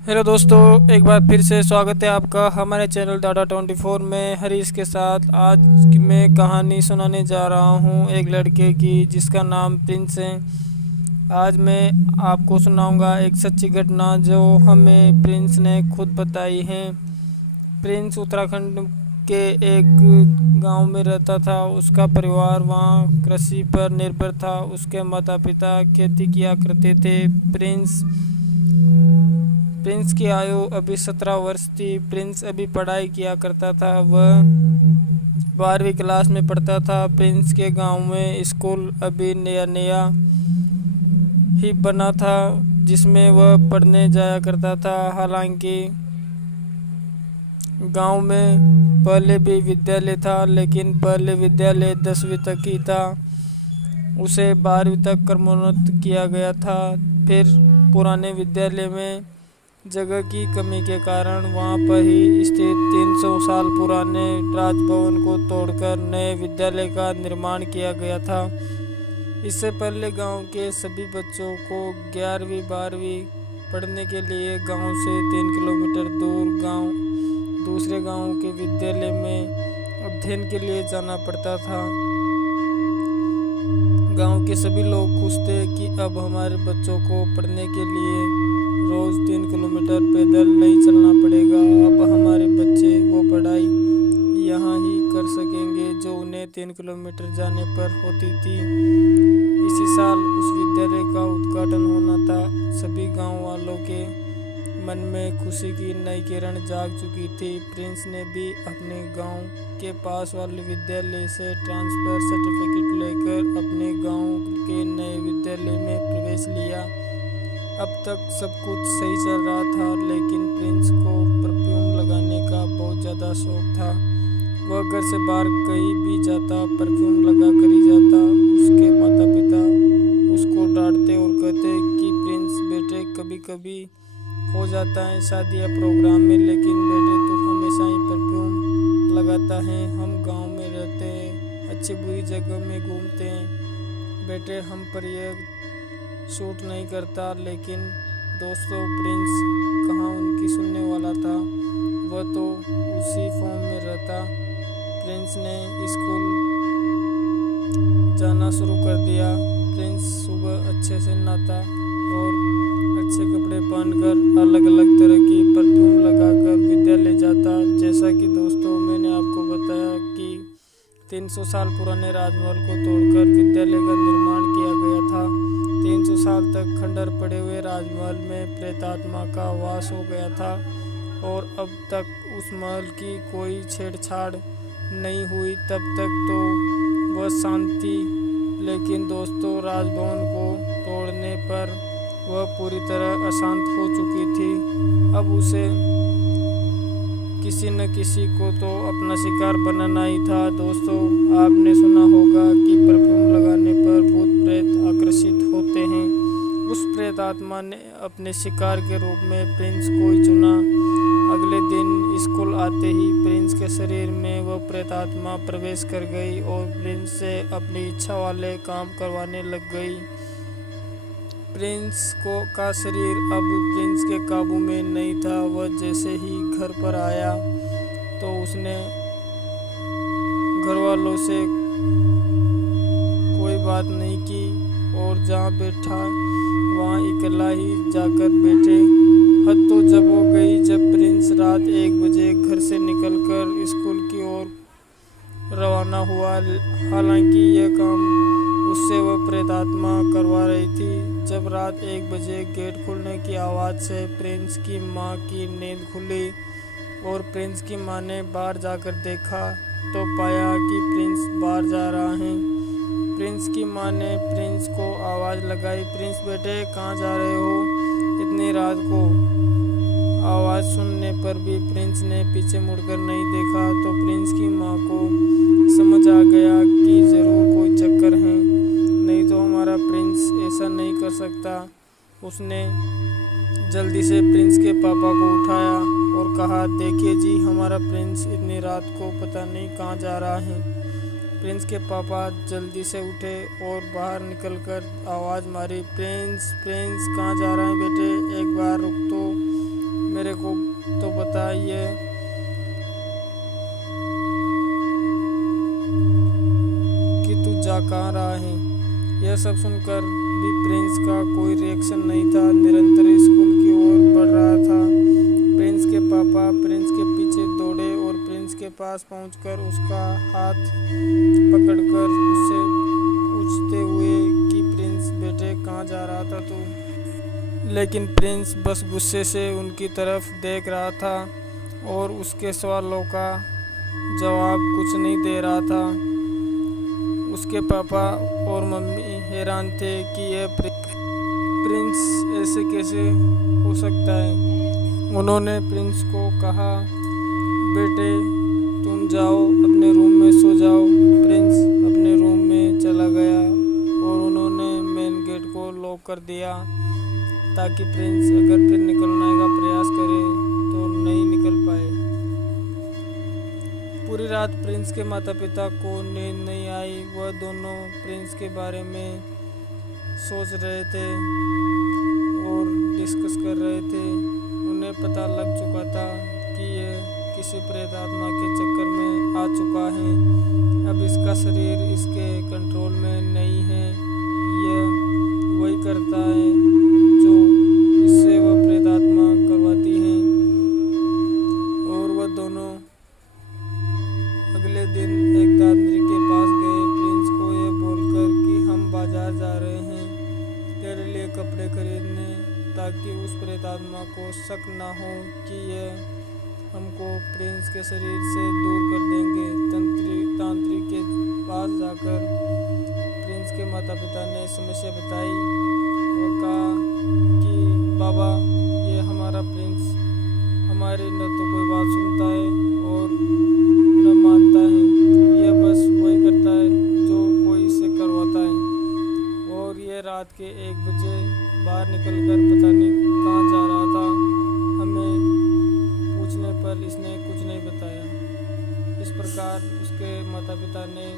Hello दोस्तों, एक बार फिर से स्वागत है आपका हमारे चैनल डाटा 24 में। हरीश के साथ आज मैं कहानी सुनाने जा रहा हूँ एक लड़के की जिसका नाम प्रिंस है। आज मैं आपको सुनाऊंगा एक सच्ची घटना जो हमें प्रिंस ने खुद बताई है। प्रिंस उत्तराखंड के एक गांव में रहता था। उसका परिवार वहां कृषि पर निर्भर था। उसके माता पिता खेती किया करते थे। प्रिंस की आयु अभी 17 वर्ष थी। प्रिंस अभी पढ़ाई किया करता था। वह 12वीं क्लास में पढ़ता था। प्रिंस के गांव में स्कूल अभी नया नया ही बना था जिसमें वह पढ़ने जाया करता था। हालांकि गांव में पहले भी विद्यालय था, लेकिन पहले विद्यालय 10वीं तक ही था। उसे 12वीं तक क्रमोन्नत किया गया था। फिर पुराने विद्यालय में जगह की कमी के कारण वहां पर ही स्थित 300 साल पुराने राजभवन को तोड़कर नए विद्यालय का निर्माण किया गया था। इससे पहले गांव के सभी बच्चों को 11वीं 12वीं पढ़ने के लिए गांव से 3 किलोमीटर दूर दूसरे गांव के विद्यालय में अध्ययन के लिए जाना पड़ता था। गांव के सभी लोग खुश थे कि अब हमारे बच्चों को पढ़ने के लिए रोज 3 किलोमीटर पैदल नहीं चलना पड़ेगा। अब हमारे बच्चे वो पढ़ाई यहाँ ही कर सकेंगे जो उन्हें 3 किलोमीटर जाने पर होती थी। इसी साल उस विद्यालय का उद्घाटन होना था। सभी गांव वालों के मन में खुशी की नई किरण जाग चुकी थी। प्रिंस ने भी अपने गांव के पास वाले विद्यालय से ट्रांसफर सर्टिफिकेट लेकर अपने गांव के नए विद्यालय में प्रवेश लिया। अब तक सब कुछ सही चल रहा था, लेकिन प्रिंस को परफ्यूम लगाने का बहुत ज़्यादा शौक था। वह घर से बाहर कहीं भी जाता परफ्यूम लगा कर ही जाता। उसके माता पिता उसको डांटते और कहते कि प्रिंस बेटे, कभी कभी हो जाता है शादी या प्रोग्राम में, लेकिन बेटे तू हमेशा ही परफ्यूम लगाता है। हम गांव में रहते हैं, अच्छी बुरी जगह में घूमते हैं, बेटे हम पर यह सूट नहीं करता। लेकिन दोस्तों, प्रिंस कहाँ उनकी सुनने वाला था। वह तो उसी फॉर्म में रहता। प्रिंस ने स्कूल जाना शुरू कर दिया। प्रिंस सुबह अच्छे से नहाता और अच्छे कपड़े पहनकर अलग अलग तरह की परफ्यूम लगाकर विद्यालय जाता। जैसा कि दोस्तों मैंने आपको बताया कि 300 साल पुराने राजमहल को तोड़कर विद्यालय का निर्माण किया गया था। 300 साल तक खंडर पड़े हुए राजमहल में प्रेतात्मा का वास हो गया था और अब तक उस महल की कोई छेड़छाड़ नहीं हुई। तब तक तो वह शांति, लेकिन दोस्तों राजभवन को तोड़ने पर वह पूरी तरह अशांत हो चुकी थी। अब उसे किसी न किसी को तो अपना शिकार बनाना ही था। दोस्तों, आपने सुना होगा कि परफ्यूम लगाने पर भूत प्रेत आकर्षित होते हैं। उस प्रेत आत्मा ने अपने शिकार के रूप में प्रिंस को ही चुना। अगले दिन स्कूल आते ही प्रिंस के शरीर में वह प्रेत आत्मा प्रवेश कर गई और प्रिंस से अपनी इच्छा वाले काम करवाने लग गई। प्रिंस का शरीर अब प्रिंस के काबू में नहीं था। वह जैसे ही घर पर आया तो उसने घर वालों से कोई बात नहीं की और जहाँ बैठा वहाँ अकेला ही जाकर बैठे। हद तो जब हो गई जब प्रिंस रात 1 बजे घर से निकलकर स्कूल की ओर रवाना हुआ। हालांकि यह काम उससे वह प्रेतात्मा करवा रही थी। जब रात 1 बजे गेट खुलने की आवाज़ से प्रिंस की माँ की नींद खुली और प्रिंस की माँ ने बाहर जाकर देखा तो पाया कि प्रिंस बाहर जा रहा है। प्रिंस की माँ ने प्रिंस को आवाज़ लगाई, प्रिंस बेटे कहाँ जा रहे हो इतनी रात को। आवाज़ सुनने पर भी प्रिंस ने पीछे मुड़कर नहीं देखा तो प्रिंस की माँ को समझ आ गया कि ज़रूर कोई चक्कर है, नहीं तो हमारा प्रिंस ऐसा नहीं कर सकता। उसने जल्दी से प्रिंस के पापा को उठाया और कहा, देखिए जी, हमारा प्रिंस इतनी रात को पता नहीं कहाँ जा रहा है। प्रिंस के पापा जल्दी से उठे और बाहर निकलकर आवाज़ मारी, प्रिंस प्रिंस कहाँ जा रहा है बेटे, एक बार रुक तो। मेरे को तो बताइए कि तू जा कहाँ रहा है। यह सब सुनकर भी प्रिंस का कोई रिएक्शन नहीं था, निरंतर स्कूल की ओर बढ़ रहा था। प्रिंस के पापा प्रिंस के पीछे दौड़े और प्रिंस के पास पहुंचकर उसका हाथ पकड़कर उससे पूछते हुए कि प्रिंस बेटे कहाँ जा रहा था तू। लेकिन प्रिंस बस गुस्से से उनकी तरफ देख रहा था और उसके सवालों का जवाब कुछ नहीं दे रहा था। उसके पापा और मम्मी हैरान थे कि यह प्रिंस ऐसे कैसे हो सकता है। उन्होंने प्रिंस को कहा, बेटे तुम जाओ अपने रूम में सो जाओ। प्रिंस अपने रूम में चला गया और उन्होंने मेन गेट को लॉक कर दिया ताकि प्रिंस अगर फिर निकलने का प्रयास करे तो नहीं निकल पाए। पूरी रात प्रिंस के माता पिता को नींद नहीं आई। वह दोनों प्रिंस के बारे में सोच रहे थे और डिस्कस कर रहे थे। उन्हें पता लग चुका था कि यह किसी प्रेत आत्मा के चक्कर में आ चुका है। अब इसका शरीर इसके कंट्रोल में नहीं है। यह वही करता है जो इससे वह प्रेत आत्मा करवाती है। और वह दोनों अगले दिन एक तांत्रिक के पास गए, प्रिंस को यह बोलकर कि हम बाजार जा रहे हैं तेरे लिए कपड़े खरीदने, ताकि उस प्रेत आत्मा को शक ना हो कि यह हमको प्रिंस के शरीर से दूर कर देंगे। तांत्रिक के पास जाकर प्रिंस के माता पिता ने समस्या बताई और कहा कि बाबा ये हमारा प्रिंस हमारी न तो कोई बात सुनता है और न मानता है। यह बस वही करता है जो कोई इसे करवाता है। और ये रात के 1 बजे बाहर निकलकर पता नहीं कहाँ जा रहा था। हमें पूछने पर इसने कुछ नहीं बताया। इस प्रकार उसके माता पिता ने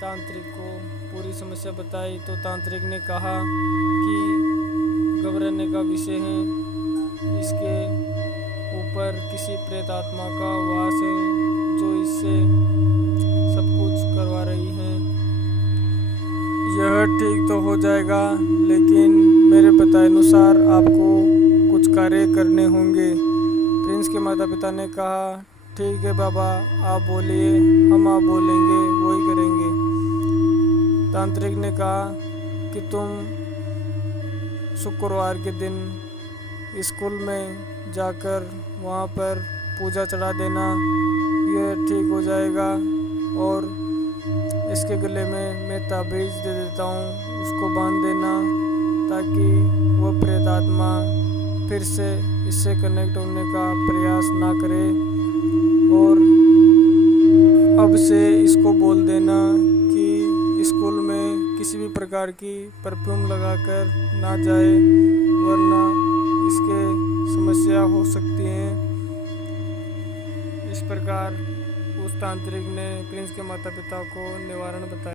तांत्रिक को पूरी समस्या बताई तो तांत्रिक ने कहा कि घबराने का विषय है, इसके ऊपर किसी प्रेत आत्मा का वास है जो इससे सब कुछ करवा रही है। यह ठीक तो हो जाएगा, लेकिन मेरे बताए अनुसार आपको कुछ कार्य करने होंगे। प्रिंस के माता पिता ने कहा, ठीक है बाबा आप बोलिए, हम आप बोलेंगे वही करेंगे। तांत्रिक ने कहा कि तुम शुक्रवार के दिन स्कूल में जाकर वहाँ पर पूजा चढ़ा देना, यह ठीक हो जाएगा। और इसके गले में मैं ताबीज़ दे देता हूँ, उसको बांध देना ताकि वह प्रेत आत्मा फिर से इससे कनेक्ट होने का प्रयास ना करे। और अब से इसको बोल देना कि स्कूल में किसी भी प्रकार की परफ्यूम लगाकर ना जाए, वरना इसके समस्या हो सकती है। इस प्रकार उस तांत्रिक ने प्रिंस के माता पिता को निवारण बताया।